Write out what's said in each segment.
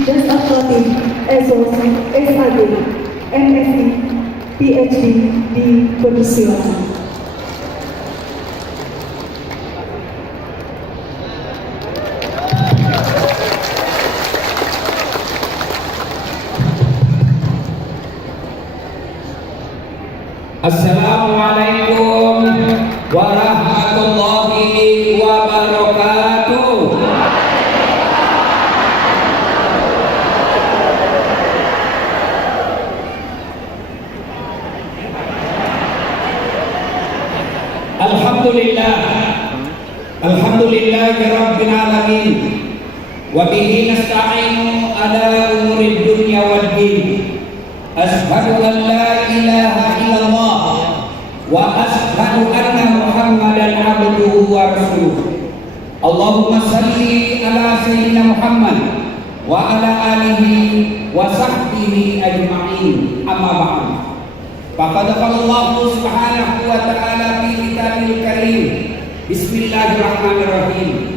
Jasa Pelatih, ESOS, SAG, MSI, PhD dipersilakan. Assalamualaikum warahmatullahi wabarakatuh. Alhamdulillahi rabbil alamin. Wa bihi nasta'inu ala umurid dunya waddin. Ashhadu an la ilaha illallah wa ashhadu anna Muhammadan abduhu wa rasuluh. Allahumma salli ala sayyidina Muhammad wa ala alihi wa sahbihi ajma'in. Amma ba'd. Faqad qala Allah subhanahu wa ta'ala fi kitabil karim. Bismillahirrahmanirrahim.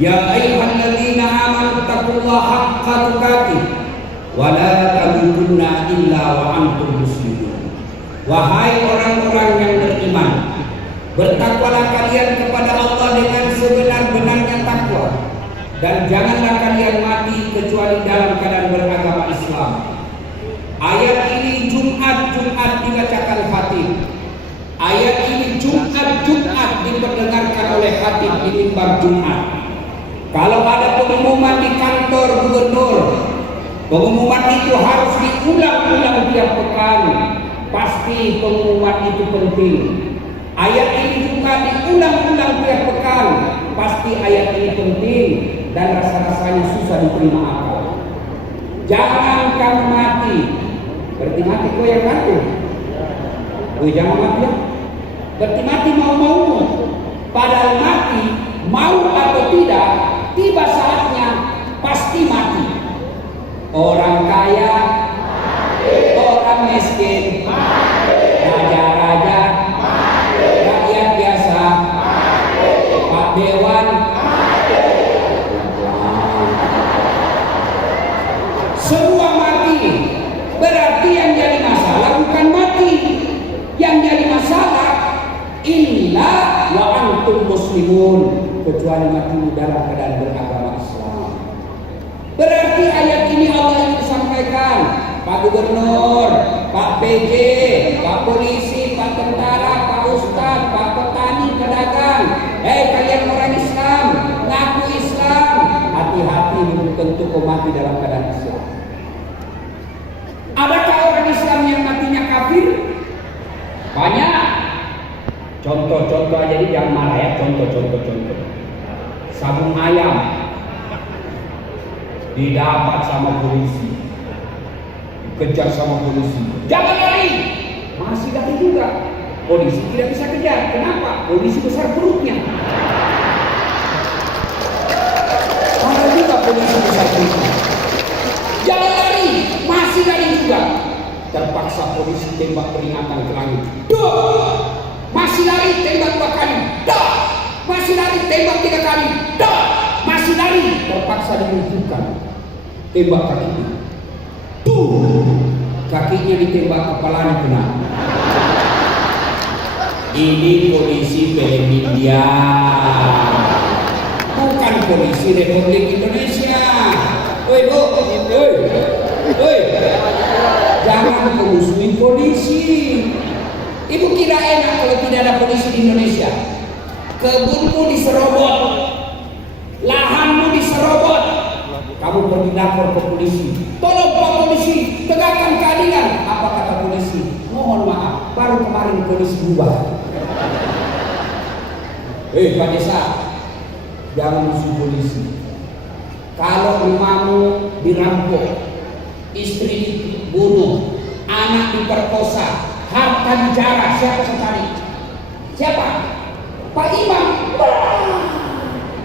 Ya ayyuhalladzina amanu taqullaha haqqa tuqatih wa la tamutunna illa wa antum muslimun. Wahai orang-orang yang beriman, bertakwalah kalian kepada Allah dengan sebenar-benarnya takwa, dan janganlah kalian mati kecuali dalam keadaan beragama Islam. Ayat ini Jumat dibacakan khatib. Ayat ini Jumat diperdengarkan oleh khatib di mimbar Jumat. Kalau ada pengumuman di kantor gubernur, pengumuman itu harus diulang-ulang tiap pekan. Pasti pengumuman itu penting. Ayat ini juga diulang-ulang tiap pekan. Pasti ayat ini penting dan rasa-rasanya susah diterima akal. Jangan kamu mati. Berarti mati kau yang mati. Kau jangan mati ya. Berarti mati mau-mau. Padahal mati, mau atau tidak, tiba saatnya pasti mati. Orang kaya, orang miskin, raja-raja, rakyat biasa, Pak Dewan, semua mati. Berarti yang jadi masalah bukan mati. Yang jadi masalah illa wa antum muslimun, kecuali mati dalam keadaan beragama Islam. Berarti ayat ini Allah yang disampaikan, Pak Gubernur, Pak PJ, Pak Polisi, Pak Tentara, Pak Ustadz, Pak Petani, pedagang. Kalian orang Islam, ngaku Islam, hati-hati, belum tentu kau mati dalam keadaan Islam. Adakah orang Islam yang matinya kafir? Banyak. Contoh-contoh aja, jadi jangan marah ya. Contoh. Sabung ayam didapat sama polisi, dikejar sama polisi. Jangan lari, masih lari juga. Polisi tidak bisa kejar. Kenapa? Polisi besar perutnya. Mana juga polisi besar perutnya. Jangan lari, masih lari juga. Terpaksa polisi tembak peringatan ke langit. Duh! Masih lari, tembak 2 kali. Dah. Masih lari, tembak 3 kali. Dah. Masih lari, terpaksa dimunculkan. Tembak kakinya. Tuh. Kakinya ditembak, kepalanya kena. Ini polisi film India. Bukan polisi Republik Indonesia. Woi, Bu. Woi. Jangan memusuhi polisi. Ibu kira enak kalau tidak ada polisi di Indonesia? Kebunmu diserobot, lahanmu diserobot, kamu pergi lapor ke polisi. Tolong Pak Polisi, tegakkan keadilan. Apa kata polisi? Mohon maaf, baru kemarin polisi bubar. Pak Desa, jangan musuh polisi. Kalau rumahmu dirampok, istri dibunuh, anak diperkosa, harta dijarah, siapa yang cari? Siapa? Pak Imam.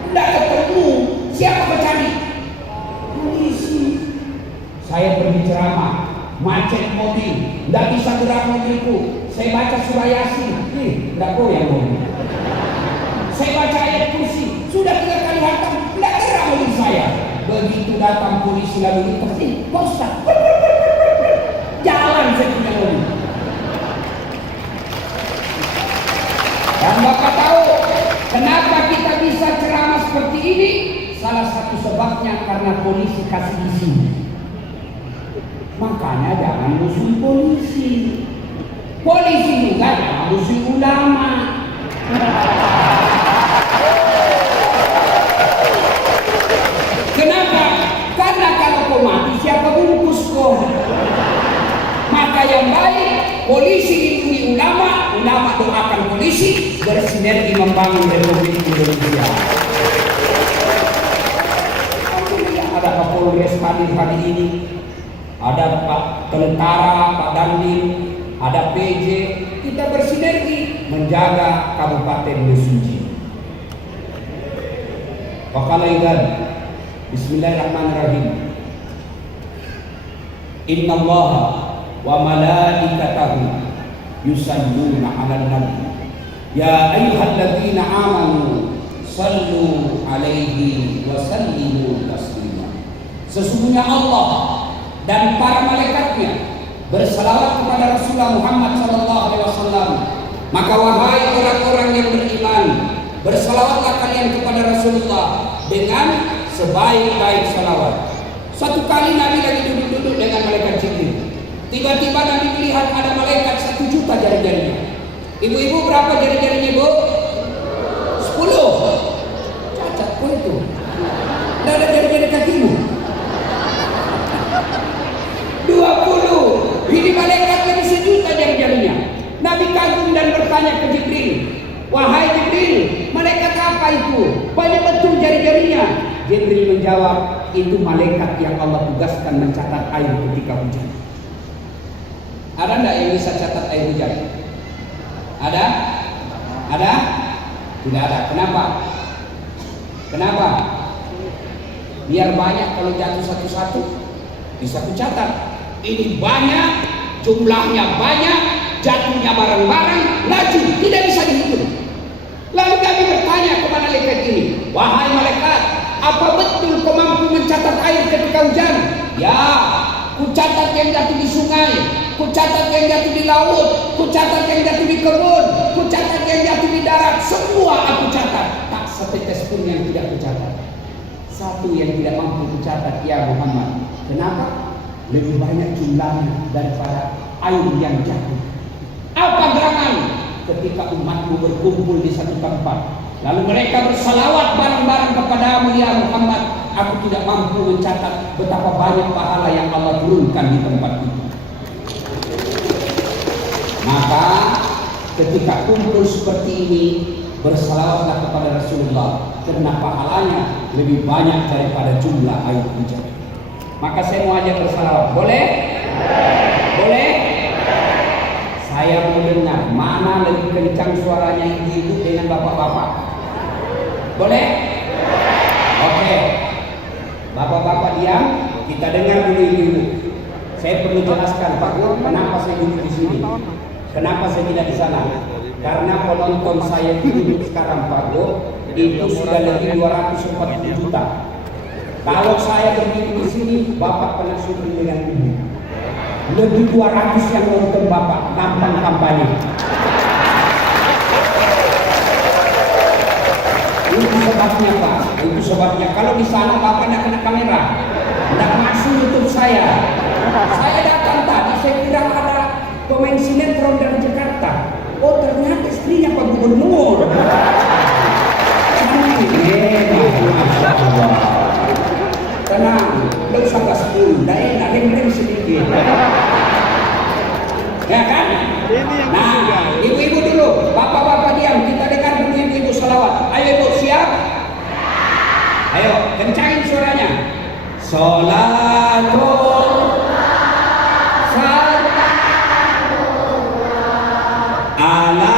Tidak ketemu. Siapa pencari? Polisi. Saya pergi ceramah, macet mobil, tidak bisa gerak mobilku. Saya baca surah Yasin, tidak goyang mobil. Saya baca ayat kursi, sudah 3 kali hantam, tidak gerak mobil saya. begitu datang polisi lalu lintas, Pak Ustaz, jalan saja lagi. Dan Bapak tahu kenapa kita bisa ceramah seperti ini? Salah satu sebabnya karena polisi kasih izin. Makanya jangan musuh polisi. Polisi juga jangan musuh ulama. Kenapa? Karena kalau kau mati siapa bungkus kau? Maka yang baik polisi lindungi ulama, ulama doakan polisi, bersinergi membangun Republik Indonesia. Ada Kapolres hadir hari ini, ada Pak Tentara, Pak Dandim, ada PJ, kita bersinergi menjaga Kabupaten Mesuji. Pakalaigan, Bismillahirrahmanirrahim. Inna Allah wa malaikatahu yusalluna 'alan nabi. Ya ayyuhalladzina amanu sallu 'alaihi wa sallimu taslima. Sesungguhnya Allah dan para malaikatnya bersalawat kepada Rasulullah Muhammad sallallahu alaihi wasallam. Maka wahai orang-orang yang beriman, bersalawatlah kalian kepada Rasulullah dengan sebaik-baik salawat. Suatu kali Nabi lagi duduk-duduk dengan malaikat Jibril. Tiba-tiba Nabi melihat ada malaikat 1 juta jari-jarinya. Ibu-ibu berapa jari-jarinya, Bu? 10. Cacat kok itu. Tidak ada jari-jari kakimu. 20. Ini malaikat lagi 1 juta jari-jarinya. Nabi kagum dan bertanya ke Jibril, wahai Jibril, malaikat apa itu? Banyak betul jari-jarinya. Jibril menjawab, itu malaikat yang Allah tugaskan mencatat air ketika hujan. Ada enggak yang bisa catat air hujan? Ada? Ada? Tidak ada. Kenapa? Kenapa? Biar banyak, kalau jatuh satu-satu bisa kucatat. Ini banyak, jumlahnya banyak, jatuhnya bareng-bareng, laju, tidak bisa dihitung. Lalu kami bertanya kepada malaikat ini, wahai malaikat, apa betul kau mampu mencatat air ketika hujan? Ya, kucatat yang jatuh di sungai, kucatat yang jatuh di laut, kucatat yang jatuh di kebun, kucatat yang jatuh di darat, semua aku catat. Tak setetes pun yang tidak kucatat. Satu yang tidak mampu kucatat, ya Muhammad. Kenapa? Lebih banyak jumlahnya daripada air yang jatuh. Apa gerangan ketika umatmu berkumpul di satu tempat, lalu mereka bersalawat bareng-bareng kepadamu, ya Muhammad? Aku tidak mampu mencatat betapa banyak pahala yang Allah turunkan di tempat itu. Maka ketika kumpul seperti ini, bersalawatlah kepada Rasulullah, karena pahalanya lebih banyak daripada jumlah air hujan. Maka saya mau ajak bersalawat. Boleh? Boleh? Saya mau dengar mana lebih kencang suaranya ibu-ibu dengan bapak-bapak. Boleh? Oke. Bapak-bapak diam, kita dengar dulu ibu-ibu. Saya perlu jelaskan, Pak Guru, kenapa saya duduk di sini? Kenapa saya tidak di sana? Karena penonton saya duduk sekarang, Pak Guru, itu sudah lebih 240 juta. Kalau saya berdiri di sini, Bapak pernah syuting dengan ibu. Lebih 200 yang nonton Bapak, gampang kampanye. Itu sebabnya, Pak. Itu sebabnya. Kalau di sana Bapak tidak kena kamera, tidak masuk YouTube saya. Saya datang tadi, saya kira ada pemain sinetron dari Jakarta. Oh, ternyata istrinya Pak Gubernur. Masya Allah. Tenang, lu usah 10, enak, rem sedikit. Ya kan? Nah, ibu-ibu dulu, bapak-bapak diam, kita dengar dulu ibu-ibu salawat. Ayo ibu, siap? Ayo, kencangin suaranya. Sholatullah ala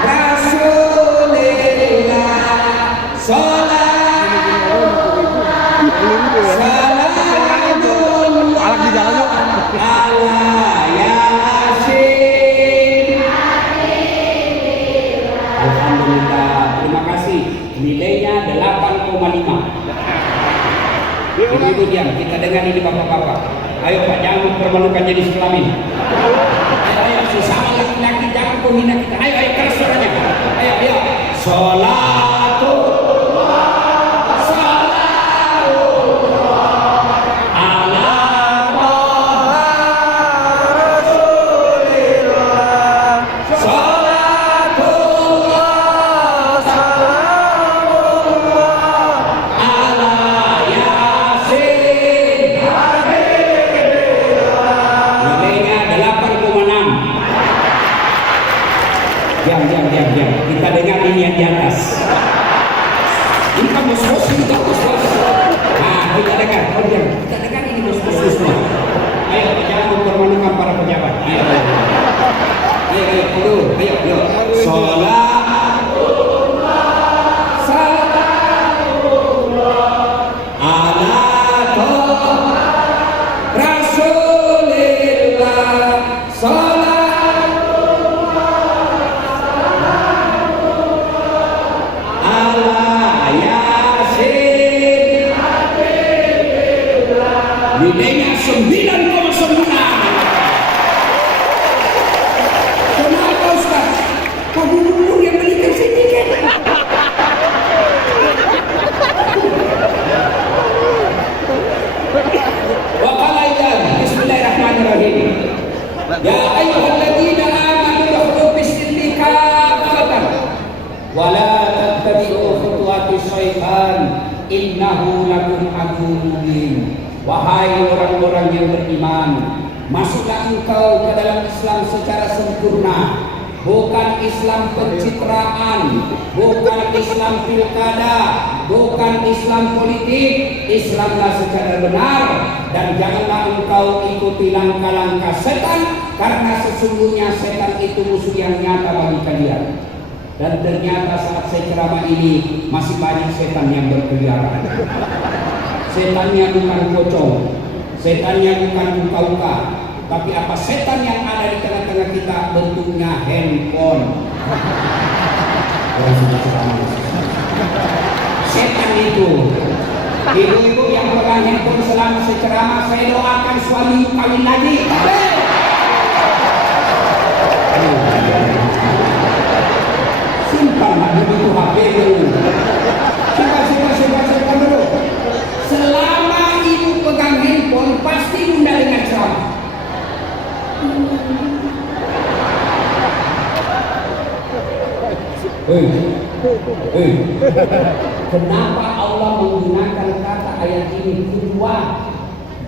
Rasulillah. Alhamdulillah, terima kasih. Nilainya 8,5. Ibu-ibu diam, kita dengar ini bapak-bapak. Ayo Pak, jangan mempermalukan jenis kelamin. Ayo, sesama laki-laki jangan menghina kita. Ayo, keras suaranya. Ayo. Sholatu diam. Kita dengar ini yang di atas. Ini kan bos-bos ini kan bos-bos. Nah, kita dengar. Kita dengar ini bos-bos semua. Ayo, jangan mempermalukan para pejabat. Ayo. Nilainya 9,9. Kenapa Ustaz? Kok guru-guru yang belikan saya tiket? Wa qala idzan bismillahirrahmanirrahim. Ya ayyuhalladzina amanu dukhulu fis-silmi kaffatan wa la tattabi'u khutuwatis syaitan innahu lakum aduwwun mubin. Wahai orang-orang yang beriman, masuklah engkau ke dalam Islam secara sempurna, bukan Islam pencitraan, bukan Islam pilkada, bukan Islam politik. Islamlah secara benar, dan janganlah engkau ikuti langkah-langkah setan, karena sesungguhnya setan itu musuh yang nyata bagi kalian. Dan ternyata saat saya ceramah ini masih banyak setan yang berkeliaran. Setannya bukan pocong, setannya bukan muka-muka, tapi apa setan yang ada di tengah-tengah kita bentuknya handphone. Setan itu, ibu-ibu yang pegang handphone selama saya ceramah, saya doakan suami kawin lagi. Simpanlah begitu HP dulu. Simpan dulu. Selama ibu pegang handphone, pasti bunda dengan ceramah. Kenapa Allah menggunakan kata ayat ini khutwat?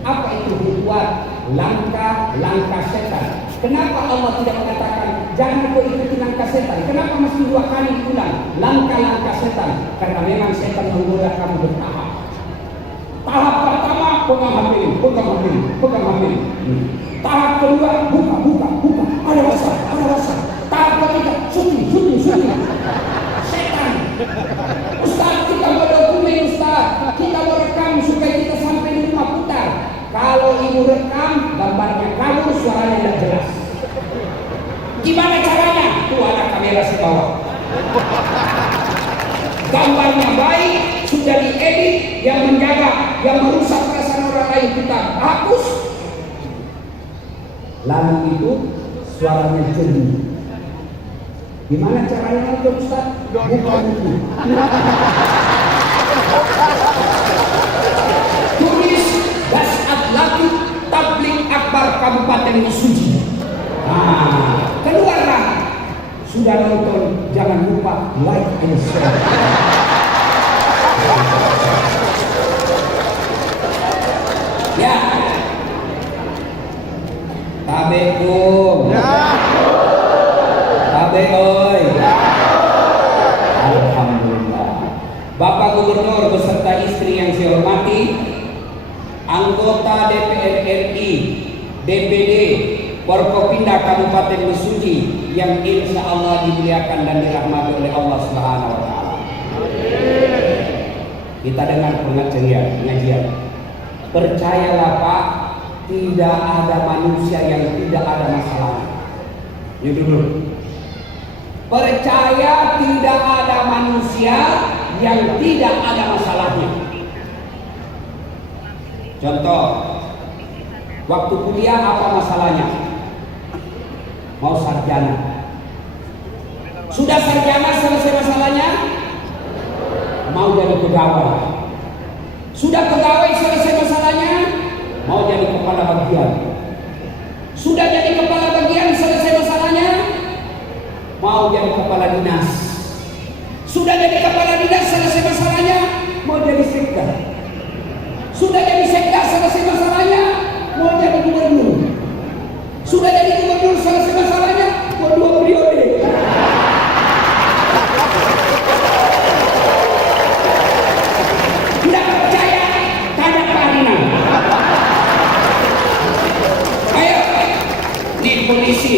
Apa itu khutwat? Langkah setan. Kenapa Allah tidak mengatakan jangan kau ikuti langkah setan? Kenapa mesti 2 kali diulang langkah setan? Karena memang setan menggoda kamu bertahap. Tahap pertama pegang HP. Tahap kedua buka. Ada rasa. Tahap ketiga syuting. Setan. Ustaz, kita mau dokumen Ustaz. Kita mau rekam supaya kita sampai di rumah putar. Kalau ibu rekam, gambarnya kabur, suaranya tidak jelas. Gimana caranya? Tuh ada kamera di bawah. Gambarnya baik, sudah diedit, yang menjaga, yang merusak perasaan orang lain kita hapus. Lalu itu suaranya jernih. Gimana caranya itu Ustaz? Bukan itu. Tulis Dasat Laki Tablik Akbar Kabupaten Mesuji. Nah, keluarlah. Sudah nonton, jangan lupa like and share. Ya, tabekum. Tabe oi. Alhamdulillah. Bapak Gubernur beserta istri yang saya hormati, anggota DPR RI, DPD, Forkopimda Kabupaten Mesuji yang insya Allah dimuliakan dan dirahmati oleh Allah Subhanahu wa Ta'ala. Kita dengar pengajian. Percayalah Pak, tidak ada manusia yang tidak ada masalah. Yuk dulu. Percaya tidak ada manusia yang tidak ada masalahnya. Contoh, waktu kuliah apa masalahnya? Mau sarjana. Sudah sarjana selesai masalahnya? Mau jadi pegawai. Sudah pegawai selesai masalahnya? Mau jadi kepala bagian. Sudah jadi kepala bagian selesai masalahnya? Mau jadi kepala dinas. Sudah jadi kepala dinas selesai masalahnya? Mau jadi sekda. Sudah jadi sekda selesai masalahnya? Mau jadi gubernur. Sudah jadi gubernur selesai masalahnya? Mau 2 periode. Tidak percaya? Tanya Pak Rina. Ayo, di polisi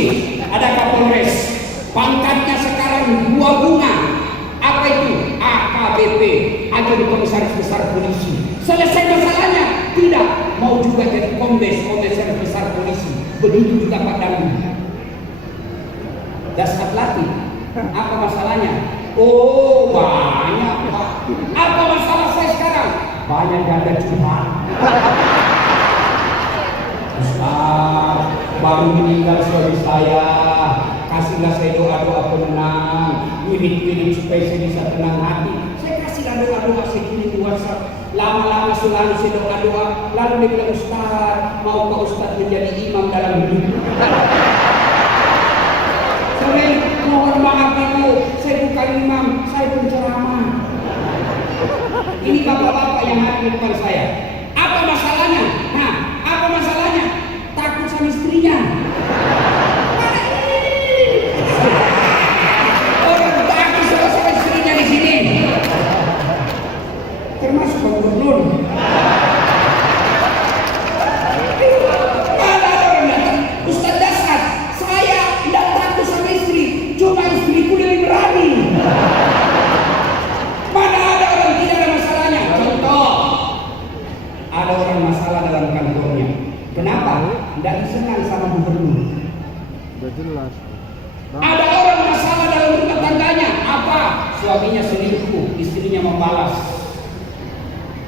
ada Kapolres, pangkatnya sekarang 2 bunga. Apa itu? AKBP, Agen Komisaris Besar Polisi. Selesai masalahnya? Tidak. Mau juga jadi Komisaris Besar Polisi. Begitu juga Pak Dandu. Dasar latih. Apa masalahnya? Oh, banyak Pak. Apa masalah saya sekarang? Banyak ganda curhat. Ustaz, baru meninggal suami saya. Kasihlah saya doa-doa penenang, wirid-wirid supaya saya bisa tenang hati. Saya kasihlah doa-doa, saya kirim di WhatsApp. Lama-lama selalu saya doa-doa. Lalu dia bilang, Ustaz, maukah Ustaz menjadi imam dalam hidup? Saya mohon maaf Ibu, saya bukan imam, saya penceramah. Ini bapak-bapak yang hadir depan saya. Apa masalahnya? Nah, apa masalahnya? Takut sama istrinya. Orang takut sama istrinya di sini. Termasuk Pak Gubernur. Ada orang datang, Ustaz Dasar, saya tidak takut sama istri, cuma istriku lebih berani. Mana ada orang tidak ada masalahnya? Contoh, ada orang masalah dalam kantornya. Kenapa? Tidak disenang sama gubernur. Sudah jelas. Ada orang masalah dalam rumah tangganya. Apa? Suaminya selingkuh, istrinya membalas.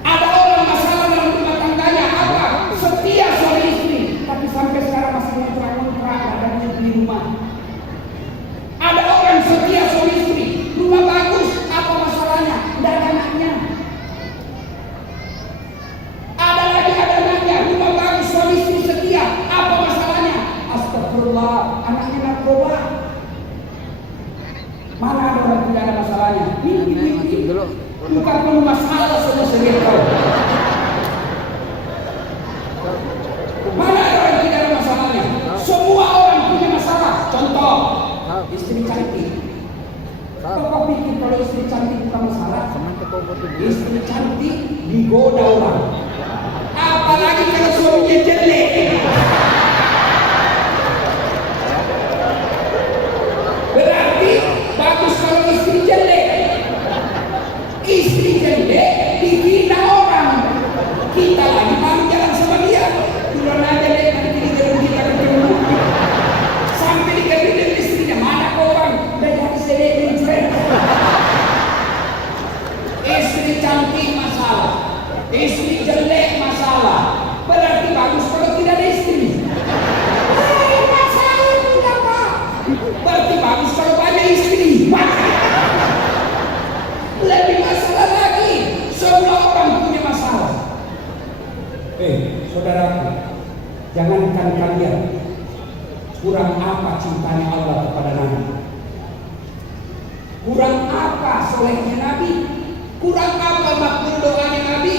Ada orang masalah dalam rumah tangganya. Apa? Setia suami istri, tapi sampai sekarang masih ngontrak-ngontrak, ada di rumah. Ada orang setia suami istri, rumah bagus, apa masalahnya? Tidak ada anaknya. Ada lagi ada anaknya, rumah bagus, suami istri setia, apa masalahnya? Astagfirullah, anaknya narkoba. Mana ada orang tidak ada masalahnya? Ini bukan perlu masalah semua sendiri kau. Mana ada orang tidak ada masalahnya? Semua orang punya masalah. Contoh, istri cantik. Kau pikir kalau istri cantik bukan masalah? Istri cantik digoda orang. Apalagi kalau suaminya jelek. Berarti bagus kalau istri jelek. Istri jelek dihina orang. Kita lagi mau jalan sama dia. Turun aja deh, nanti kita ketemu. Sampai dikabinin istrinya, mana kau bang? Dan jadi selebriti juga. Istri cantik masalah, istri jelek masalah. Berarti bagus kalau tidak ada istri. Masalah tidak Pak. Berarti bagus kalau banyak istri. Lebih masalah lagi. Semua orang punya masalah. Saudaraku, jangankan kalian, kurang apa cintanya Allah kepada Nabi? Kurang apa solehnya Nabi? Kurang apa makbul doanya Nabi?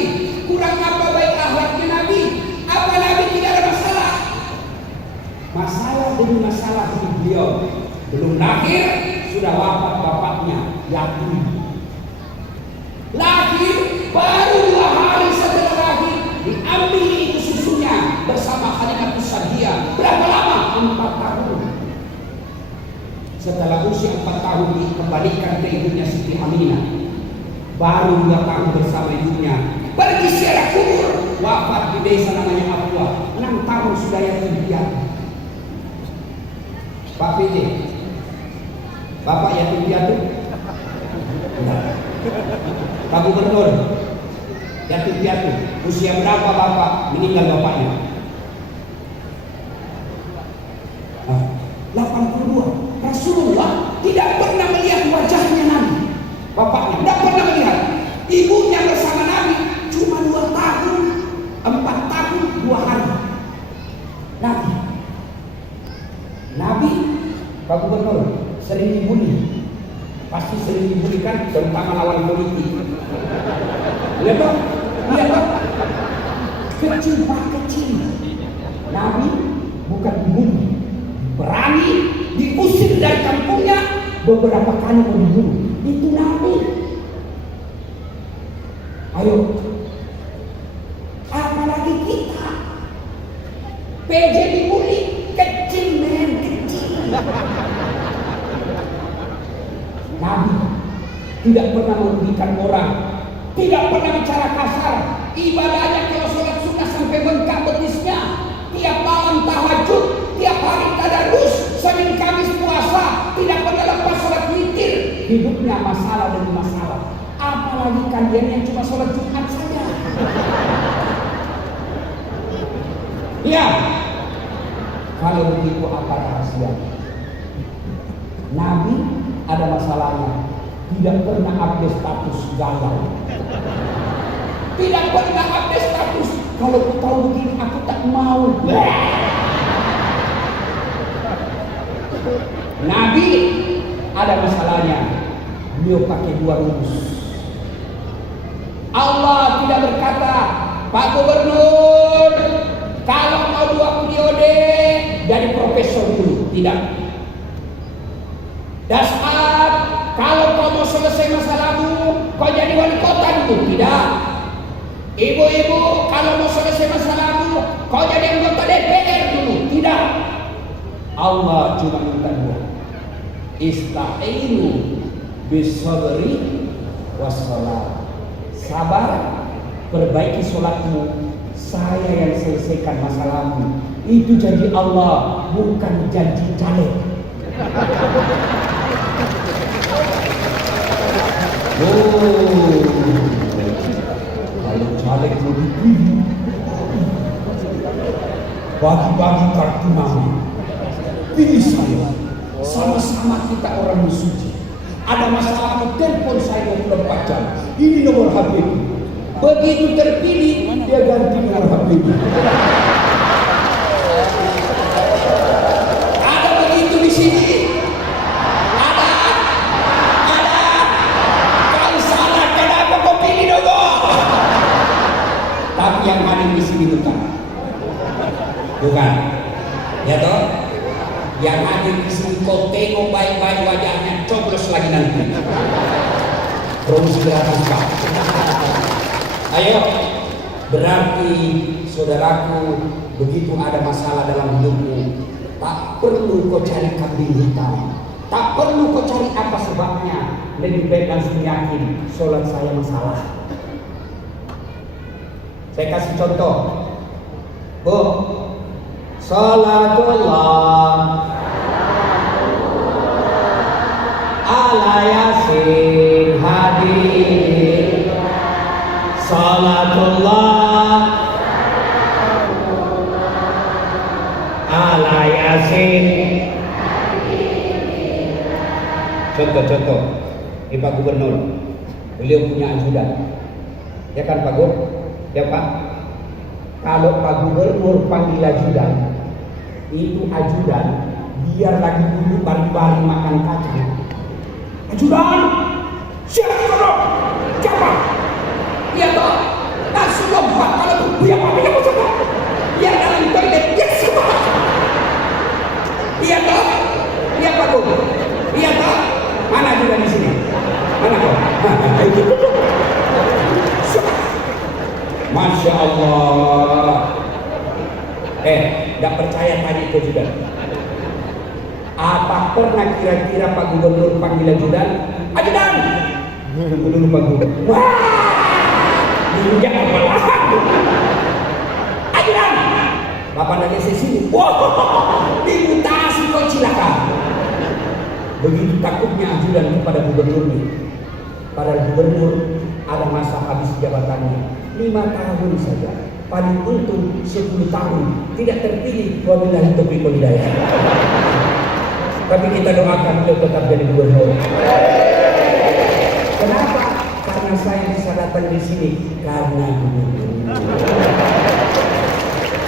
Kurang apa baik akhlaknya Nabi? Apa Nabi tidak ada masalah? Masalah demi masalah hidup beliau. Belum lahir sudah wafat bapaknya, yatim. Lahir baru 2 hari setelah lahir diambil itu susunya bersama Halimatus Sa'diyah. Berapa lama? 4 tahun. Setelah usia 4 tahun dikembalikan ke ibunya Siti Aminah. Baru 2 tahun bersama ibunya. Pergi secara kubur, wafat di desa namanya Abwa. 6 tahun sudah yatim piatu. Pak PJ, Bapak yatim piatu? Pak Gubernur, yatim piatu? Usia berapa bapak meninggal bapaknya? 82. Rasulullah tidak pernah melihat wajahnya Nabi. Bapaknya tidak pernah melihat. Ibunya bersama Nabi cuma 2 tahun, 4 tahun, 2 hari. Nabi, Pak Gubernur, sering dibully. Pasti sering dibully kan, terutama lawan politik. Lihat dong. Kecil Pak, kecil. Nabi bukan dibully, berani diusir dari kampungnya, beberapa kali mau dibunuh. Itu Nabi. Ayo, apalagi kita PJ dibully, kecil men, kecil. Nabi tidak pernah merugikan orang, tidak pernah bicara kasar. Ibadahnya kalau sholat sunnah sampai bengkak betisnya, tiap malam tahajud, tiap hari tadarus, Senin Kamis puasa, tidak pernah lepas sholat witir. Hidupnya masalah demi masalah. Apalagi kalian yang cuma sholat Jumat saja. Ya, kalau begitu apa rahasia? Nabi ada masalahnya, tidak pernah update status galau. Tidak pernah update status. Kalau aku tahu begini, aku tak mau. Nabi ada masalahnya, beliau pakai 2 rumus. Allah tidak berkata, Pak Gubernur, kalau mau 2 periode jadi profesor dulu. Tidak. Dasar, kalau kau mau selesai masalahmu, kau jadi wali kota dulu. Tidak. Ibu-ibu, kalau mau selesai masalahmu, kau jadi anggota DPR dulu. Tidak. Allah cuma minta 2. Ista'inu bisabri wassalat. Sabar, perbaiki sholatmu, saya yang selesaikan masalahmu. Itu janji Allah, bukan janji caleg. Kalau caleg mau dipilih, bagi-bagi kartu nama, pilih saya. Sama-sama kita orang suci. Ada masalah, telepon saya 24 jam. Ini nomor HP. Begitu terpilih, dia ganti nomor HP. Ada begitu di sini? Ada. Kalau salah, kenapa kau pilih nomor? Tapi yang maling di sini bukan. Ya toh? Yang hadir di sini kau tengok baik-baik wajahnya, coblos lagi nanti. Promosi gratis Pak. Ayo, berarti saudaraku, begitu ada masalah dalam hidupmu, tak perlu kau cari kambing hitam, tak perlu kau cari apa sebabnya. Lebih baik langsung yakin, sholat saya masalah. Saya kasih contoh, Bu. Salatullah ala yasin hadir. Salatullah ala yasin. Contoh-contoh, ini Pak Gubernur, beliau punya ajudan, ya kan Pak Gub? Ya Pak. Kalau Pak Gubernur panggil ajudan, itu ajudan biar lagi duduk bari-bari makan kacang. Ajudan, siapa? Siapa? Iya toh, langsung lompat. Kalau dia pakai apa coba? Dia dalam toilet, dia siapa? Iya toh, iya Pak Gub, iya toh. Mana ajudan di sini? Mana kau? Masya Allah. Gak percaya tadi itu juga. Apa pernah kira-kira Pak Gubernur panggil ajudan? Ajudan! Tunggu dulu Pak Gubernur. Wah! Diinjak kepala. Ajudan! Bapak nanya sini. Wah! Dimutasi kau cilaka. Begitu takutnya ajudan kepada gubernur ini. Pada gubernur ada masa habis jabatannya. 5 tahun saja, paling untung 10 tahun, tidak terpilih. Wabillahi taufiq wal hidayah. Tapi kita doakan beliau tetap jadi gubernur. Kenapa? Karena saya bisa datang di sini karena gubernur.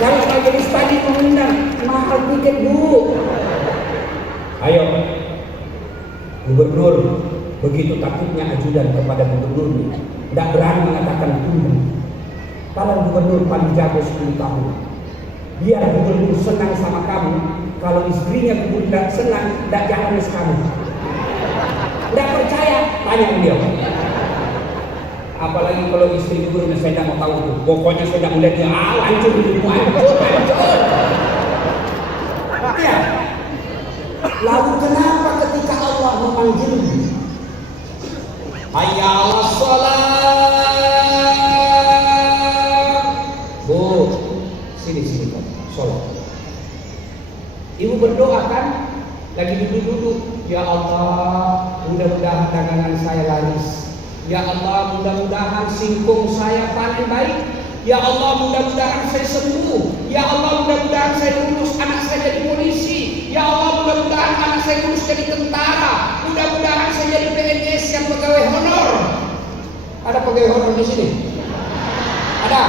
Kalau majelis tadi mengundang, mahal tiket Bu. Ayo, gubernur begitu takutnya ajudan kepada gubernur, tidak berani mengatakan tunggu. Kalau gubernur paling jago 10 tahun, biar gubernur senang sama kamu. Kalau istrinya gubernur tidak senang, tidak jangan kamu. Tidak percaya, tanya beliau. Apalagi kalau istri gubernur, saya tidak mau tahu itu. Pokoknya saya tidak melihat dia, hancur hidupmu, hancur. Ya. Lalu kenapa ketika Allah memanggilmu? Hayya 'alas shalah. Bu, sini Pak, sholat. Ibu berdoa kan? Lagi duduk-duduk. Ya Allah, mudah-mudahan dagangan saya laris. Ya Allah, mudah-mudahan singkong saya panen baik. Ya Allah, mudah-mudahan saya sembuh. Ya Allah, mudah-mudahan saya lulus, anak saya jadi polisi. Ya Allah, mudah-mudahan anak saya lulus jadi tentara. Mudah-mudahan saya jadi PNS yang pegawai honor. Ada pegawai honor di sini? Ada?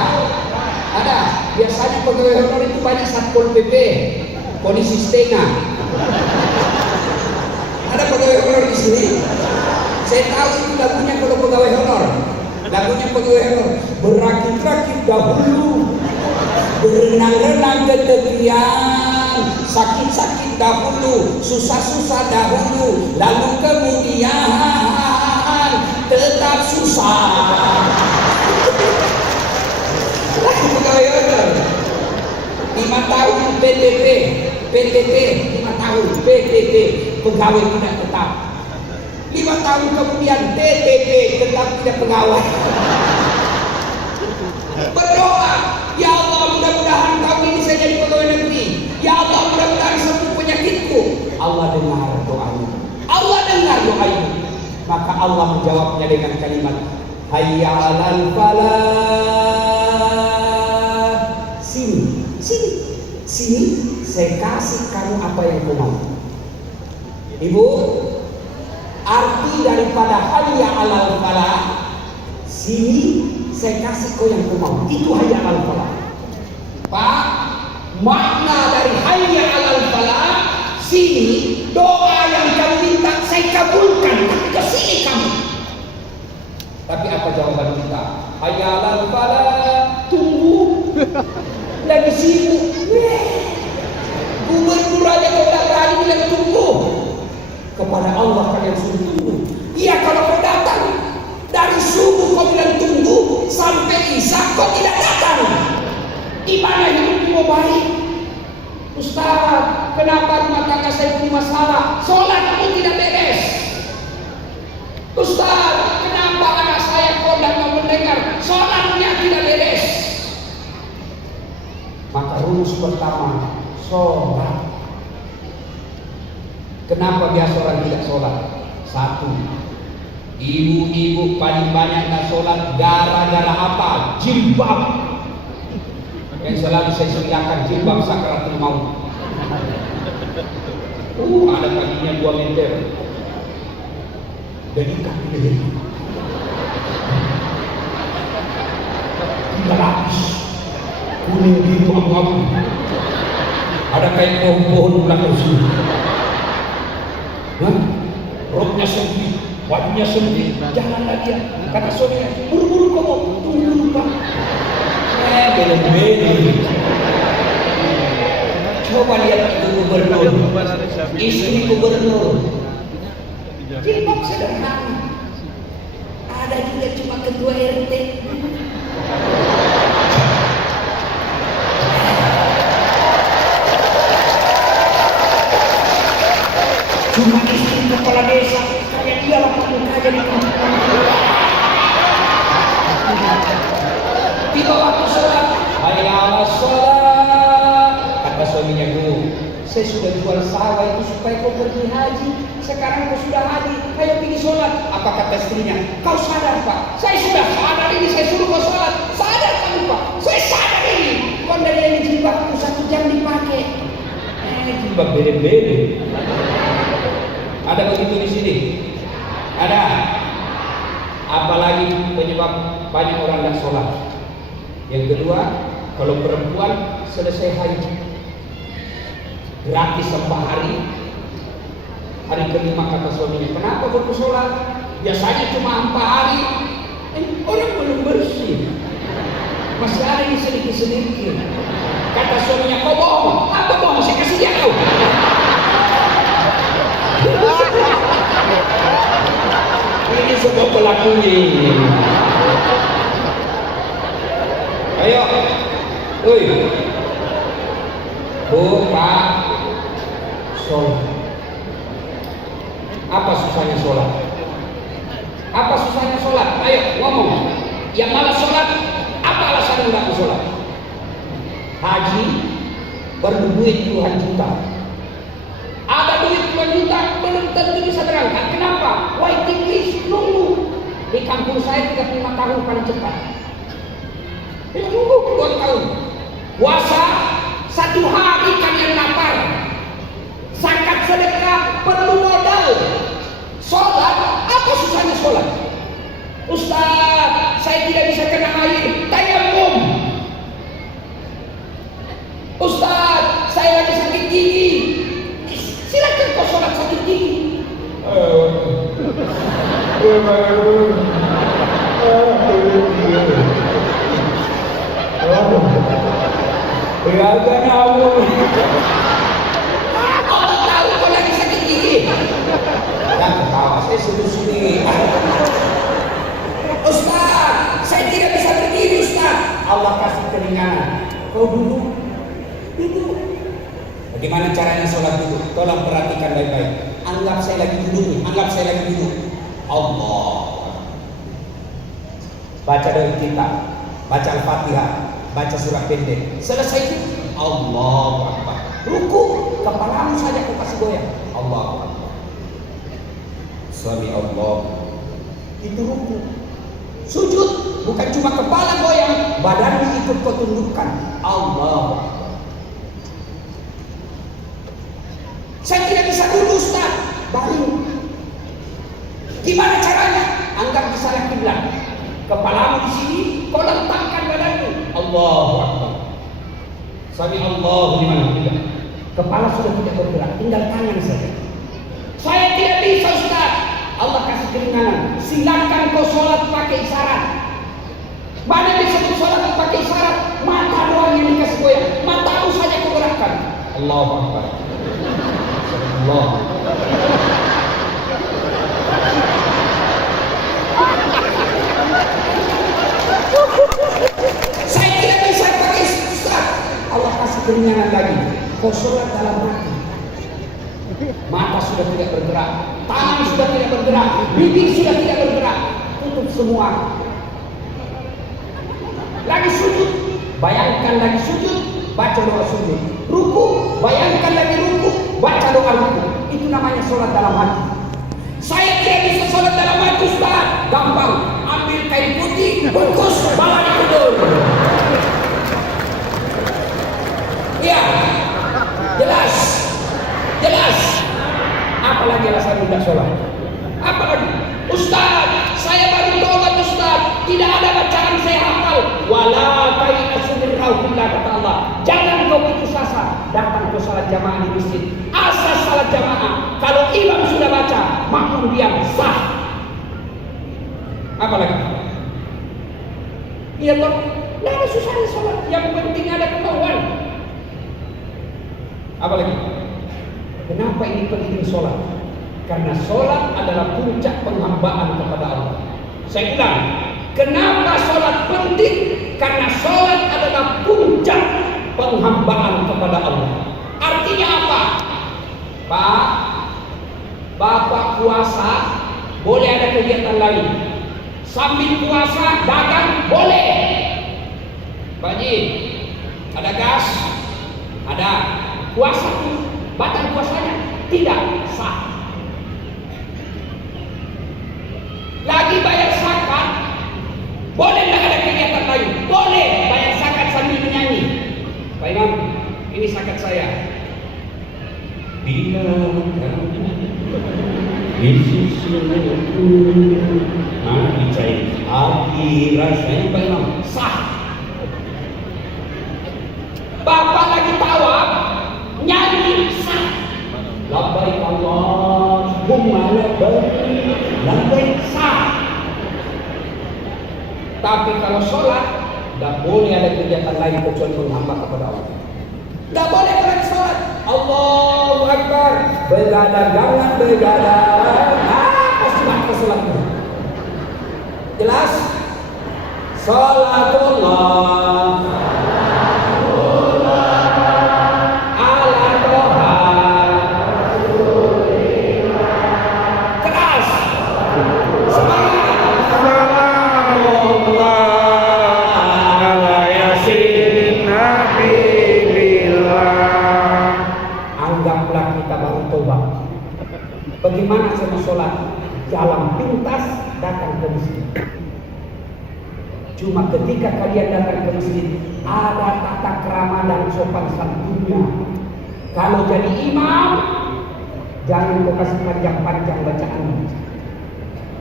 Ada. Biasanya pegawai honor itu banyak Satpol PP, polisi setengah. Ada pegawai honor di sini? Saya tahu itu lagunya kalau pegawai honor. Lagunya pegawai honor. Berakit-rakit dahulu, berenang-renang ke tepian, sakit-sakit dahulu, susah-susah dahulu, lalu kemudian tetap susah. Pegawai honor 5 tahun PTP 5 tahun PTP, pegawai tidak tetap. 5 tahun kemudian TTP, tetap tidak pegawai. Berdoa, ya Allah, mudah-mudahan tahun ini saya jadi pegawai negeri. Ya Allah, mudah-mudahan sembuh penyakitku. Allah dengar doamu. Allah dengar doamu. Maka Allah menjawabnya dengan kalimat hayya 'alal falah. Sini, saya kasih kamu apa yang kau mau. Ibu, arti daripada hayya 'alal falah, sini saya kasih kau yang kau mau. Itu hayya 'alal falah. Pak, makna dari hayya 'alal falah, sini doa yang kamu minta saya kabulkan, tapi ke sini kamu. Tapi apa jawaban kita? Hayya 'alal falah, tunggu. Lagi sibuk. Gubernur aja kau tak berani bilang tunggu. Kepada Allah kalian suruh tunggu. Iya, kalau kau datang dari subuh kau bilang tunggu sampai isya kau tidak datang. Di mana hidupmu baik? Ustaz, kenapa rumah tangga saya punya masalah? Sholatmu tidak beres. Ustaz, kenapa anak saya kau tidak mau mendengar? Sholatnya tidak beres. Maka rumus pertama, sholat. Kenapa biasa orang tidak sholat? 1, ibu-ibu paling banyak tidak sholat gara-gara apa? Jilbab. Yang selalu saya silakan jilbab sakaratul maut. Ada kakinya 2 meter. Jadi kaki dia tidak lapis, kuning biru abu-abu. Ada kayak pohon-pohon belakang sini. Roknya sempit, bajunya sempit, jalanlah dia. Kata suaminya, buru-buru kamu, tunggu dulu Pak. Belum-belum. Coba lihat itu gubernur, istri gubernur. Jilbab sederhana. Ada juga cuma ketua RT. Cuma istri kepala desa, kayak dia lah muka jadi tiba waktu sholat, hayya 'alas sholat. Kata suaminya, Bu, saya sudah jual sawah itu supaya kau pergi haji. Sekarang kau sudah haji, ayo pergi sholat. Apa kata istrinya? Kau sadar Pak? Saya sudah sadar ini, saya suruh kau sholat. Sadar penyebab bere-bere. Ada begitu di sini? Ada. Apalagi penyebab banyak orang tidak sholat. Yang kedua, kalau perempuan selesai haid gratis sampai hari kelima kata suaminya, kenapa baru sholat? Biasanya cuma 4 hari. Orang belum bersih, masih ada di sedikit-sedikit. Kata suaminya, kau bohong. Apa bohong? Saya kasih dia kau. Ini semua pelakunya ini. Ayo, woi, buka sholat. Apa susahnya sholat? Apa susahnya sholat? Ayo ngomong. Yang malas sholat, apa alasan nggak mau sholat? Haji berduit puluhan juta. Ada duit puluhan juta, belum tentu bisa berangkat. Kenapa? Waiting list nunggu. Di kampung saya 35 tahun paling cepat. Nunggu 2 tahun. Puasa 1 hari kalian lapar. Zakat sedekah perlu modal. Sholat, apa susahnya sholat? Ustaz, saya tidak bisa kena air, tayamum. Ustaz, saya lagi sakit gigi. Silakan kau sholat sakit gigi. Allah tahu kau lagi sakit gigi. Jangan ketawa, saya sedih-sedih. Ustaz, saya tidak bisa berdiri Ustaz. Allah kasih keringanan. Kau duduk. Bagaimana caranya sholat duduk? Tolong perhatikan baik-baik. Anggap saya lagi duduk nih. Allah. Baca doa kita, baca Al-Fatihah, baca surah pendek. Selesai itu, Allahu Akbar. Ruku, kepalamu saja kau kasih goyang. Allahu Akbar. Sami Allah. Itu ruku. Sujud, bukan cuma kepala goyang, badanmu ikut kau tundukkan. Allahu Akbar. Saya tidak bisa duduk Ustaz, baring. Gimana caranya? Anggap misalnya kiblat. Kepalamu di sini, kau letakkan badanmu. Allahu Akbar. Sami Allahu liman hamidah. Kepala sudah tidak bergerak, tinggal tangan saja. Saya tidak bisa Ustaz. Allah kasih keringanan. Silakan kau sholat pakai isyarat. Mana disebut sholat pakai isyarat? Mata doang yang dikasih goyang. Matamu saja kau gerakkan. Allahu Akbar. Allah. Saya tidak bisa pakai Ustaz. Allah kasih keringanan lagi. Kau sholat dalam hati. Mata sudah tidak bergerak, tangan sudah tidak bergerak, bibir sudah tidak bergerak. Tutup semua. Lagi sujud, bayangkan lagi sujud, baca doa sujud. Ruku, bayangkan lagi ruku, baca doa ruku. Itu namanya sholat dalam hati. Saya tidak bisa sholat dalam hati Ustaz. Gampang, ambil kain putih, bungkus, bawa di kubur. Ya, jelas. Apalagi alasan tidak sholat? Apalagi? Ustaz, saya baru tobat Ustaz. Tidak ada bacaan saya hafal. Wala ta'inasu min rauhillah, kata Allah. Jangan kau putus asa. Datang ke salat jamaah di masjid. Asas salat jamaah. Kalau imam sudah baca, makmum diam, sah. Apalagi? Iya toh? Tidak ada susahnya sholat. Yang penting ada kemauan. Apalagi? Kenapa ini penting sholat? Karena sholat adalah puncak penghambaan kepada Allah. Saya ulang, kenapa sholat penting? Karena sholat adalah puncak penghambaan kepada Allah. Artinya apa? Pak, Bapak puasa, boleh ada kegiatan lain. Sambil puasa, dagang, boleh. Pak Ji, ada gas? Ada. Puasa, batal puasanya? Tidak sah. Lagi bayar zakat, boleh nggak ada kegiatan lain? Boleh bayar zakat sambil menyanyi. Pak Imam, ini zakat saya. di sisiku. Nah, dicari hati rasanya Pak Imam sah. Bapak lagi tawa, nyanyi sah. Labbaik Allahumma labbaik, labbaik sah. Tapi kalau sholat, tidak boleh ada kegiatan lain kecuali menghamba kepada Allah. Tidak boleh kalau sholat Allahu Akbar, begadang jangan begadang. Pasti mati sholatnya. Jelas? Salatullah ala Toha. Keras. Semangat. Anggaplah kita baru tobat. Bagaimana sama sholat? Jalan pintas datang ke masjid. Cuma ketika kalian datang ke masjid, ada tata krama dan sopan santunnya. Kalau jadi imam, jangan kau kasih panjang-panjang bacaan.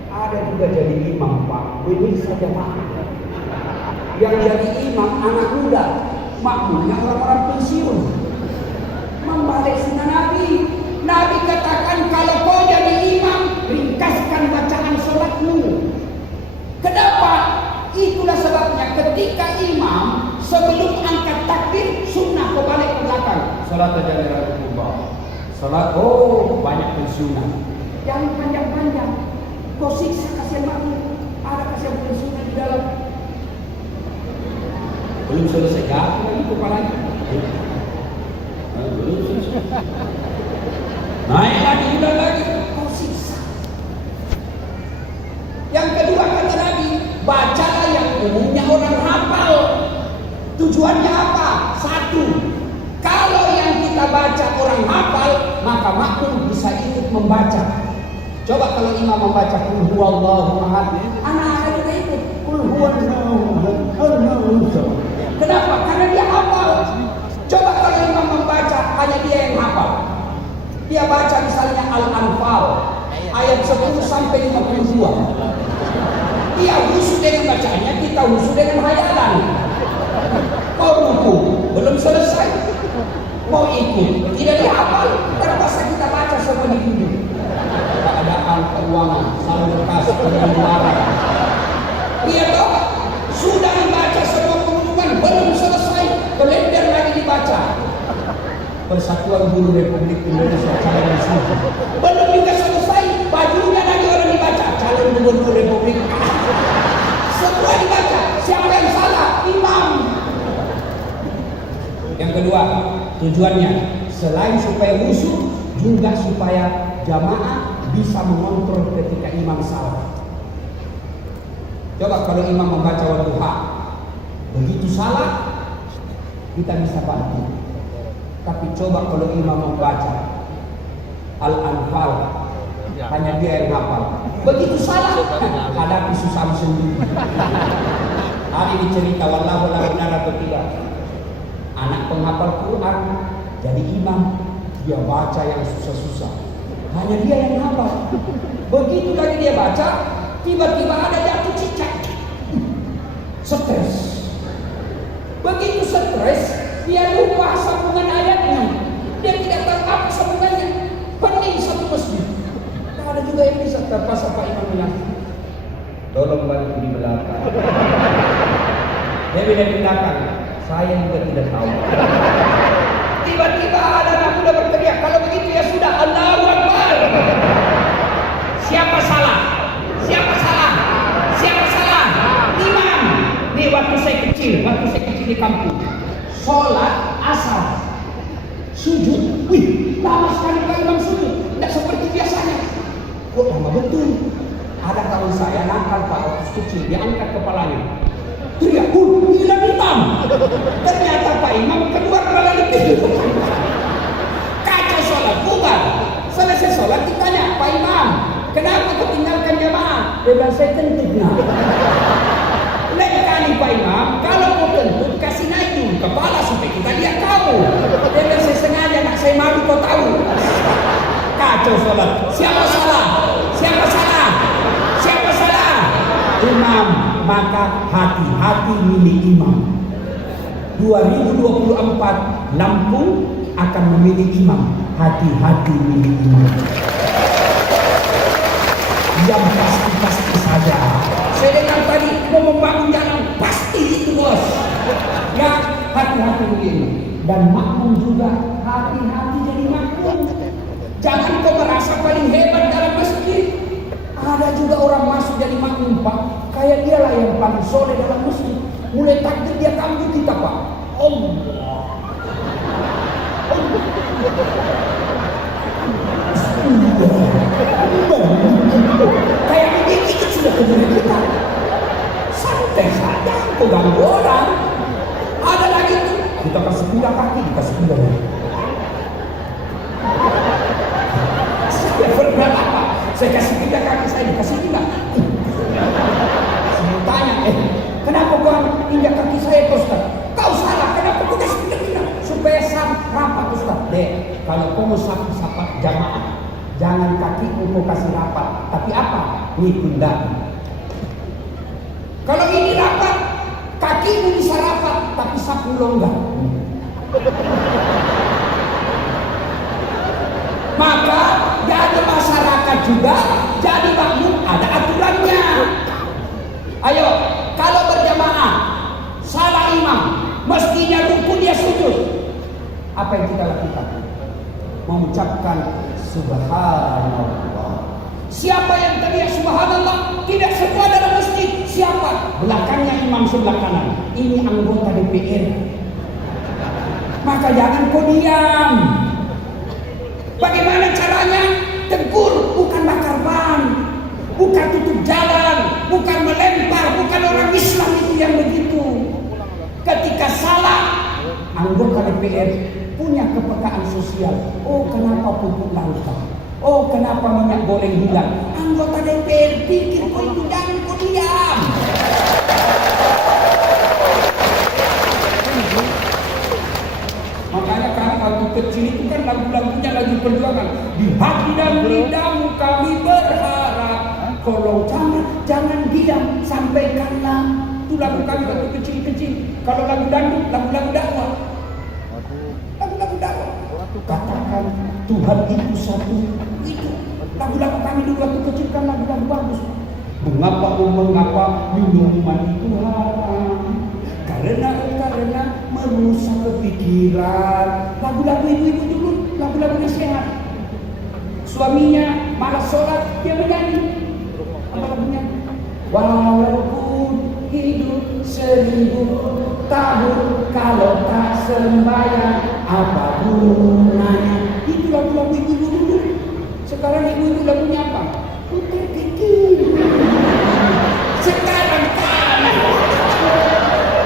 Ada juga jadi imam, Pak, ini saja makmum. Yang jadi imam anak muda, makmumnya orang-orang pensiun. Membalik sunnah Nabi. Nabi katakan kalau kau jadi imam, ringkaskan bacaan sholatmu. Kenapa? Itulah sebabnya ketika imam sebelum angkat takbir, sunnah kau balik ke belakang. Sholat aja berubah. Sholat, banyak sunnah. Jangan panjang-panjang. Kau siksa kasihan makmum. Ada kasihan sunnah di dalam. Belum selesai jatuh lagi kepalanya. Belum selesai. Naik lagi, udah lagi. Kau siksa. Yang kedua kata Nabi, bacalah yang umumnya orang hafal. Tujuannya apa? Satu, kalau yang kita baca orang hafal, maka makmum bisa ikut membaca. Coba kalau imam membaca Qul huwallahu ahad, anak-anak juga ikut Qul huwallahu ahad. Kenapa? Karena dia hafal. Coba kalau imam membaca hanya dia yang hafal. Dia baca misalnya Al-Anfal ayat 10 sampai 52. Dia husu dengan bacanya, kita husu dengan hayalan. Mau ruku, belum selesai. Mau ikut, tidak dihafal. Terpaksa kita baca semua di duduk. Keadaan keuangan, saldo kas, pengeluaran. Dia toh sudah dibaca semua pengumuman, belum selesai. Kalender lagi dibaca. Persatuan Buruh Republik Indonesia calon suci. Belum juga selesai, bajunya lagi orang dibaca. Calon Gubernur Republik. Semua dibaca. Siapa yang salah? Imam. Yang kedua, tujuannya selain supaya khusyuk, juga supaya jamaah bisa mengontrol ketika imam salah. Coba kalau imam membaca Wadduha, begitu salah, kita bisa bantu. Tapi coba kalau imam membaca Al-Anfal, hanya dia yang hafal. Begitu salah, hadapi susah sendiri. Hari ini cerita wallahu la benar atau tidak. Anak penghafal Quran jadi imam, dia baca yang susah-susah. Hanya dia yang hafal. Begitu lagi dia baca, tiba-tiba ada jatuh cicak. Stres. Begitu stres, dia lupa sambungan ayatnya. Dia tidak tahu apa sambungannya. Pening satu masjid. Ada juga yang bisa terpaksa Pak Imam bilang, tolong bantu di belakang. Dia bilang di belakang, saya juga tidak tahu. Tiba-tiba ada anak muda berteriak, kalau begitu ya sudah, Allahu Akbar. Siapa salah? Siapa salah? Siapa salah? Imam. Nih waktu saya kecil di kampung, sholat asar, sujud, wih, lama sekali Pak Imam sujud, tidak seperti biasanya. Kok lama betul? Ada kawan saya nakal Pak, waktu kecil, dia angkat kepalanya, teriak, hilang imam. Ternyata Pak Imam keluar malah lebih. Kacau sholat, bubar. Selesai sholat ditanya, Pak Imam, kenapa ketinggalkan jamaah? Dia bilang, saya kentut. Lain kali Pak Imam, kalau mau kentut kasih naik dulu kepala supaya kita lihat kamu. Dia bilang, saya sengaja nak saya malu kau tahu. kacau sholat. Siapa salah? Siapa salah? Siapa salah? Imam. Maka hati-hati milik imam. 2024 Lampung akan memilih imam. Hati-hati milik imam. Yang pasti-pasti saja. Saya dengar tadi mau membangun jalan, pasti itu bos. Ya, hati-hati begini. Dan makmum juga, hati-hati jadi makmum. Jangan kau merasa paling hebat dalam masjid. Ada juga orang masuk jadi makmum, Pak. Kayak dialah yang paling soleh dalam masjid. Mulai takbir dia kambuh kita, Pak. Allah. Kayak begini itu sudah kedua kita. Santai saja, kau ganggu orang. Ada lagi tuh, kita kasih pindah kaki, dikasih pindah lagi. Saya pernah apa? Saya kasih pindah kaki, saya dikasih pindah. Saya tanya, kenapa kau pindah kaki saya, Ustaz? Kau salah, kenapa kau kasih pindah-pindah? Supaya rapat, Ustaz. Kalau kau mau sapa jamaah, jangan kaki kau kasih rapat, tapi apa? Ini pundak. Kalau ini rapat, kakimu bisa rapat, tapi sapu longgar. Maka jadi masyarakat juga, jadi makmum ada aturannya. Ayo, kalau berjamaah, salah imam, mestinya rukun dia sujud. Apa yang kita lakukan? Mengucapkan subhanallah. Siapa yang teriak subhanallah? Tidak semua dalam masjid. Siapa? Belakangnya imam sebelah kanan. Ini anggota DPR. Maka jangan kau diam. Bagaimana caranya? Tegur, bukan bakar ban, bukan tutup jalan, bukan melempar, bukan orang Islam itu yang begitu. Ketika salah, anggota DPR punya kepekaan sosial. Oh, kenapa pupuk langka? Oh, kenapa minyak goreng hilang? Anggota DPR pikir kau itu, jangan kau diam. Makanya kami waktu kecil itu kan lagu-lagunya lagu perjuangan. Di hati dan lidahmu kami berharap. Kalau jangan diam, sampaikanlah. Itu lagu kami waktu kecil-kecil. Kalau lagu dangdut, lagu-lagu dakwah. Lagu-lagu dakwah. Katakan Tuhan itu satu. Itu lagu-lagu kami dulu waktu kecil kan lagu-lagu bagus. Mengapa minuman itu haram? Karena merusak kepikiran. Lagu-lagu ibu-ibu dulu, lagu-lagu nasihat. Suaminya malas sholat, dia menyanyi. Apa lagunya? Walaupun hidup 1000 tahun, kalau tak sembahyang, apa gunanya? Itu lagu-lagu ibu-ibu dulu. Sekarang ibu-ibu lagunya apa? Putar kecil. Sekarang kanan.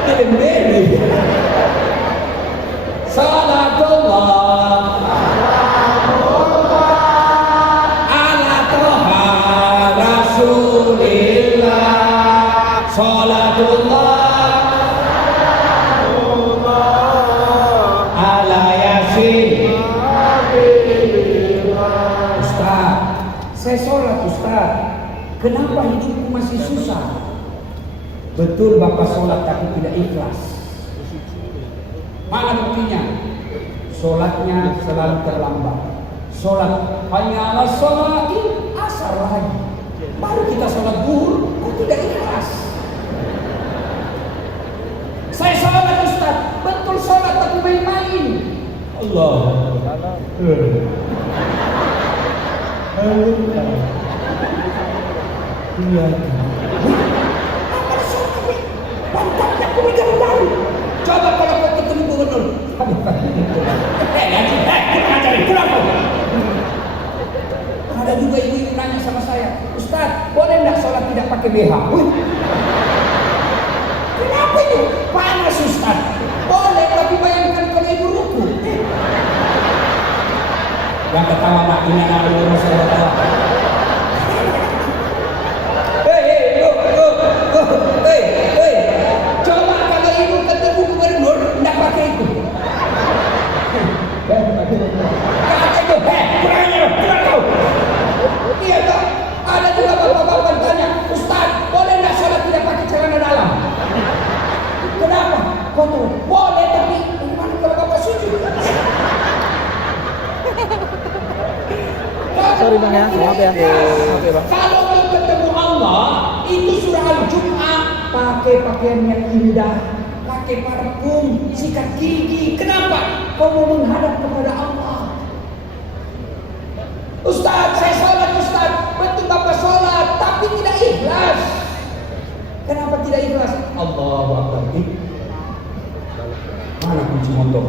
Beli. Salatullah ala toha rasulillah. Salatullah ala yasin. Ustaz, saya sholat Ustaz. Kenapa hidupku masih susah? Betul Bapak sholat tapi tidak ikhlas. Mana buktinya? Sholatnya selalu terlambat. Sholat hanya ala sholat asar lagi. Baru kita sholat zuhur, kok tidak ikhlas? Saya sholat Ustaz, betul sholat tapi main-main. Allah. Iya. Coba kalau kau ketemu gubernur. Ada juga ibu-ibu nanya sama saya, Ustaz, boleh nggak sholat tidak pakai BH? Kenapa itu? Panas Ustaz. Boleh, tapi bayangkan kalau ibu ruku. Yang ketawa nak ini anak orang saya ketawa. Coba kalau ibu ketemu gubernur, nggak pakai itu. Kata itu, kurang kau. Boleh, tapi bagaimana kalau Bapak sujud? Sorry bang ya, maaf ya. Oke bang. Kalau mau ketemu Allah, itu surah Al-Jum'ah. Pakai pakaian yang indah, pakai parfum, sikat gigi. Kenapa? Kau mau menghadap kepada Allah. Ustaz, saya sholat Ustaz. Betul Bapak sholat, tapi tidak ikhlas. Kenapa tidak ikhlas? Allahu Akbar. Mana kunci motor?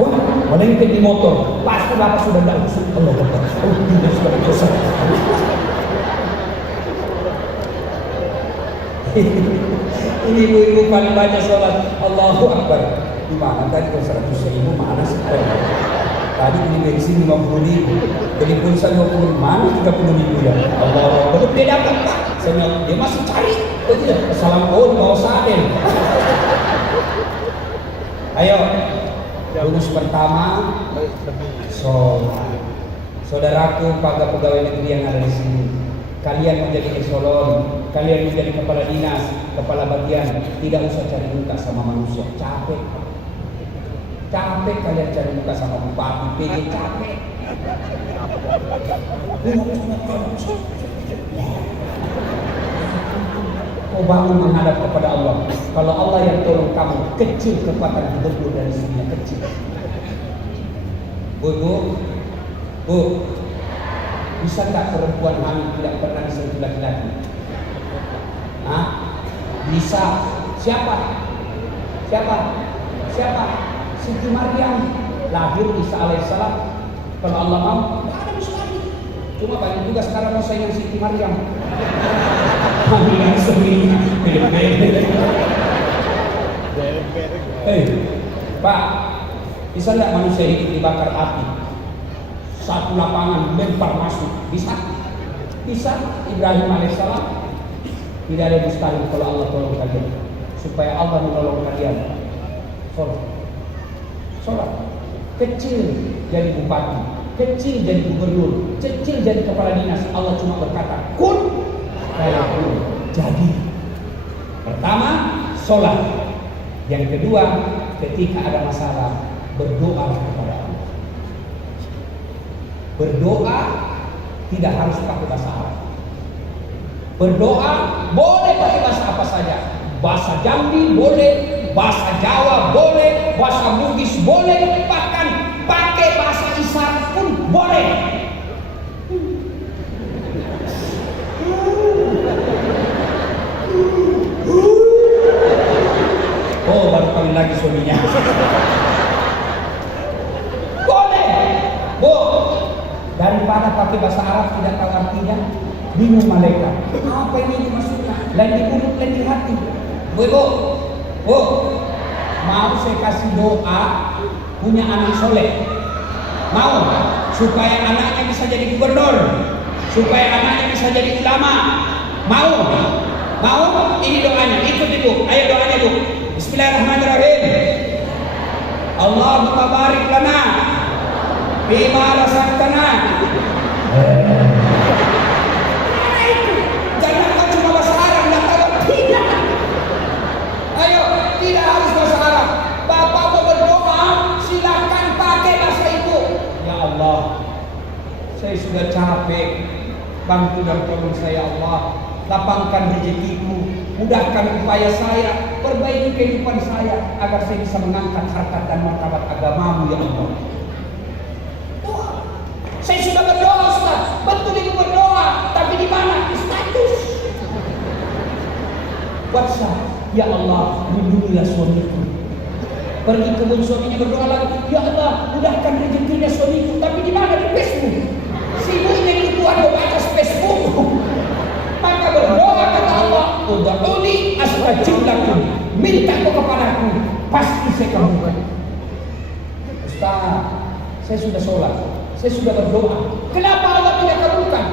Wah, melengket di motor. Pasti Bapak sudah tidak usut. Allah Akbar. Oh, tidak sudah dosa. Ini ibu-ibu paling banyak sholat. Allahu Akbar. Di mana tadi kalau 100.000 mana sih? Tadi beli bensin 50.000. Beli pulsa 20, mana 30.000 ya? Allah, belum dia dapat Pak. Saya bilang, dia masih cari. Oh tidak, assalamualaikum bawa sadel. Ayo, rumus pertama, sholat. Saudaraku, para pegawai negeri yang ada di sini, kalian menjadi eselon, kalian menjadi kepala dinas, kepala bagian, tidak usah cari muka sama manusia, capek. Capek kalian cari muka sama bupati, PJ, capek. Kau bangun menghadap kepada Allah. Kalau Allah yang tolong kamu, kecil kekuatan gubernur dari sini, kecil. Bu, bisa nggak perempuan hamil tidak pernah disentuh laki-laki? Hah? Bisa. Siapa? Siti Maryam lahir Isa alaihissalam. Kalau Allah mau, nggak ada mustahil. Cuma banyak juga sekarang mau sayang Siti Maryam. Hamilan sendiri. Pak, bisa nggak manusia hidup dibakar api? Satu lapangan lempar masuk, bisa? Bisa. Ibrahim alaihissalam. Tidak ada mustahil kalau Allah tolong kalian. Supaya Allah menolong kalian. Sholat. Kecil jadi bupati, kecil jadi gubernur, kecil jadi kepala dinas. Allah cuma berkata kun fayakun, jadi. Pertama, sholat. Yang kedua, ketika ada masalah, berdoa kepada Allah. Berdoa tidak harus pakai bahasa Arab. Berdoa boleh pakai bahasa apa saja. Bahasa Jambi boleh, bahasa Jawa boleh, bahasa Bugis boleh, bahkan pakai bahasa Isyarat pun boleh. Oh, baru kali lagi suaminya. Boleh, Bu. Daripada pakai bahasa Arab tidak tahu artinya, bingung malaikat. Apa ini maksudnya? Lain di mulut, lain di hati. Bu, mau saya kasih doa punya anak soleh? Mau? Supaya anaknya bisa jadi gubernur, supaya anaknya bisa jadi ulama. Mau? Ini doanya, ikut ibu. Ayo doanya Bu. Bismillahirrahmanirrahim. Allahumma barik lana bima razaqtana. Jangan kau cuma bahasa Arab, nggak tahu tidak. Ayo, tidak harus bahasa Arab. Bapak mau berdoa, silakan pakai bahasa ibu. Ya Allah, saya sudah capek. Bantu dan tolong saya Allah. Lapangkan rezekiku, mudahkan upaya saya, perbaiki kehidupan saya agar saya bisa mengangkat harkat dan martabat agamamu ya Allah. Doa. Saya sudah berdoa Ustaz, betul itu berdoa, tapi di mana? Di status. WhatsApp, ya Allah, lindungilah suamiku. Pergi kebun suaminya berdoa lagi, ya Allah, mudahkan rezekinya suamiku, tapi di mana? Di Facebook. Sibuknya itu ada baca Facebook. Maka berdoa kata Allah, ud'uni astajib lakum. Minta kau kepadaku, pasti saya kabulkan. Ustaz, saya sudah sholat, saya sudah berdoa. Kenapa Allah tidak kabulkan?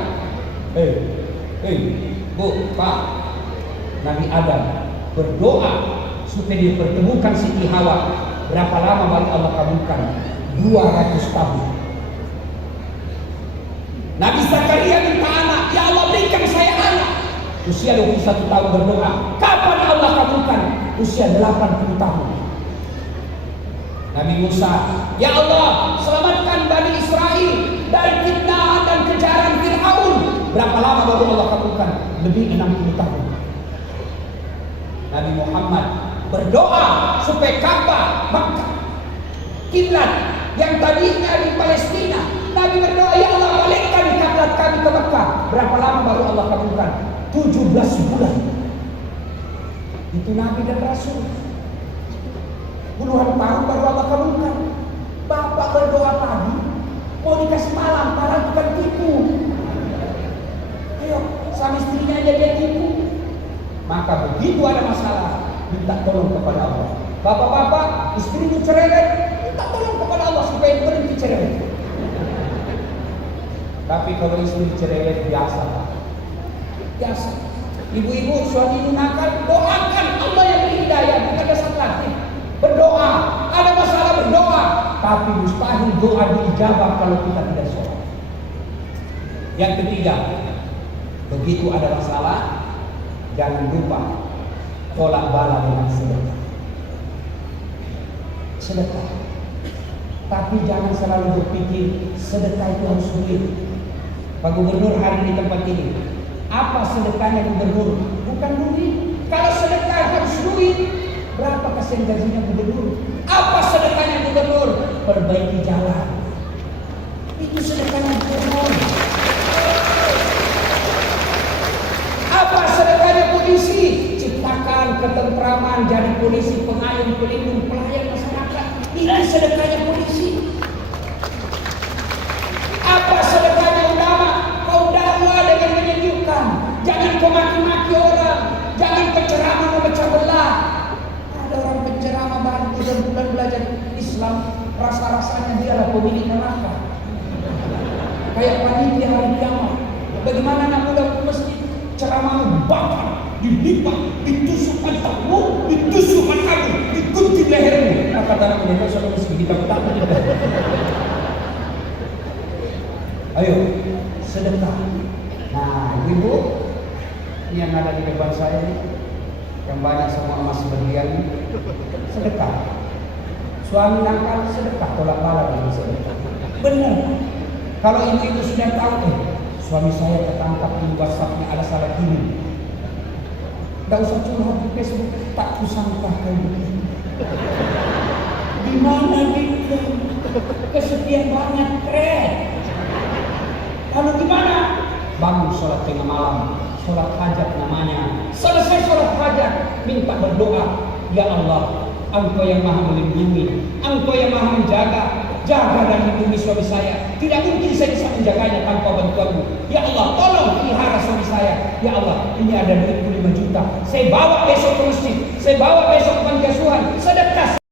Bu, Pak, Nabi Adam berdoa supaya dipertemukan Siti Hawa. Berapa lama baru Allah kabulkan? 200 tahun. Nabi Zakaria minta anak, ya Allah berikan saya anak. Usia 21 tahun berdoa, kapan Allah kabulkan? Usia 80 tahun. Nabi Musa, ya Allah, selamatkan Bani Israel dari fitnah dan kejaran Fir'aun. Berapa lama baru Allah kabulkan? Lebih 60 tahun. Nabi Muhammad berdoa supaya Ka'bah Makkah, kiblat yang tadinya di Palestina, Nabi berdoa, ya Allah, balikkan kiblat kami ke Makkah. Berapa lama baru Allah kabulkan? 17 bulan. Itu Nabi dan Rasul. Puluhan tahun baru Allah kabulkan. Bapak berdoa pagi, mau dikasih malam, malam bukan tipu. Ayo, sama istrinya aja dia tipu. Maka begitu ada masalah, minta tolong kepada Allah. Bapak-bapak, istrinya cerewet, minta tolong kepada Allah supaya berhenti cerewet. Tapi kalau istri cerewet biasa, Pak. Biasa. Ibu-ibu suami nakal, doakan Allah yang beri hidayah, bukan dasar latih. Berdoa, ada masalah berdoa, tapi mustahil doa diijabah kalau kita tidak sholat. Yang ketiga, begitu ada masalah, jangan lupa tolak bala dengan sedekah. Sedekah. Tapi jangan selalu berpikir sedekah itu harus duit. Pak Gubernur hari di tempat ini, apa sedekahnya gubernur? Bukan duit. Kalau sedekah harus duit, berapa kasihan gajinya gubernur? Apa sedekahnya gubernur? Perbaiki jalan. Itu sedekahnya gubernur. Apa sedekahnya polisi? Ciptakan ketentraman, jadi polisi pengayom, pelindung, pelayan masyarakat. Ini sedekahnya polisi. Apa sedekahnya ulama? Kau dakwah dengan menyejukkan. Jangan kau maki-maki orang. Jangan penceramah memecah belah. Ada orang penceramah baru 3 bulan belajar Islam, rasa-rasanya dialah pemilik neraka. Kayak panitia hari kiamat. Bagaimana anak muda masjid ceramah bakar, dilipat, ditusukkan tahu, ditusukkan abu, digunting lehermu. Maka tanah mereka sudah mesti kita takut. Ayo, sedekah. Nah, ibu, ini yang ada di depan saya ini, yang banyak sama emas berlian, sedekah. Suami nakal, sedekah, tolak bala dengan sedekah. Benar. Kalau ibu-ibu sudah tahu, suami saya tertangkap di WhatsApp-nya ada salah kirim. Tidak usah curhat di Facebook, tak kusangka kayak begini. Di mana dia? Kesepian banget, keren. Lalu gimana? Bangun sholat tengah malam, sholat hajat namanya. Selesai sholat hajat, minta berdoa, ya Allah, Engkau yang maha melindungi, Engkau yang maha menjaga. Jaga dan lindungi suami saya. Tidak mungkin saya bisa menjaganya tanpa bantuanmu. Ya Allah, tolong pelihara suami saya. Ya Allah, ini ada duit 5 juta. Saya bawa besok ke masjid. Saya bawa besok ke panti asuhan. Sedekah.